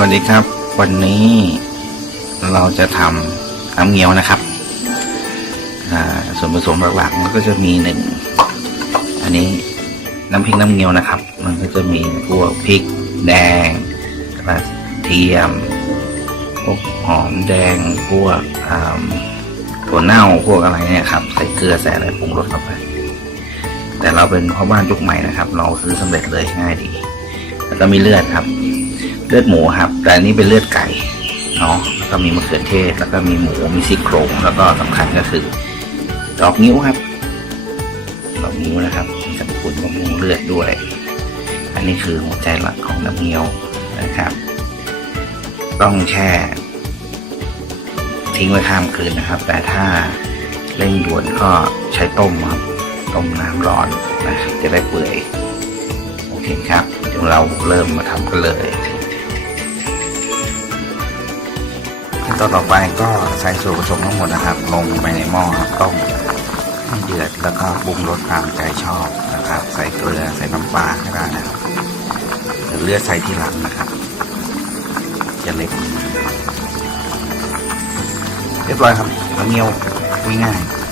วัสดีครับ วันนี้เราจะทำน้ำเงี้ยวนะครับส่วนผสมหลักๆมันก็จะมีหนึ่งอันนี้น้ำพริกน้ำเงี้ยวนะครับ มันก็จะมีพวกพริกแดงกระเทียมพวกหอมแดงพวกอ่าถั่วเน่าพวกอะไรเนี่ยครับใส่เกลือใส่อะไรปรุงรสเข้าไป แต่เราเป็นพ่อบ้านยุคใหม่นะครับ เราซื้อสำเร็จเลยง่ายดี แล้วก็มีเลือดครับ ลือดหมูครับ แต่อันนี้เป็นเลือดไก่เนาะแล้วก็มีมะเขือเทศ แล้วก็มีหมู มีซี่โครง แล้วก็สำคัญก็คือ ดอกนิ้วครับ ดอกนิ้วนะครับมีสรรพคุณบำรุงเลือดด้วย อันนี้คือหัวใจหลักของน้ำเงี้ยวนะครับ ต้องแช่ทิ้งไว้ข้ามคืนนะครับ แต่ถ้าเร่งด่วนก็ใช้ต้มครับ ต้มน้ำร้อนนะจะได้เปื่อย โอเคครับ เดี๋ยวเราเริ่มมาทำกันเลย ตอนต่อไปก็ใส่ส่วนผสมทั้งหมดนะครับ ลงไปในหม้อครับต้มให้เดือดแล้วก็ปรุงรสตามใจชอบนะครับ ใส่เกลือใส่น้ำปลาก็ได้นะครับหรือเลือดใส่ที่หลังนะครับจะเล็ก เรียบร้อยครับน้ำเงี้ยวง่ายๆ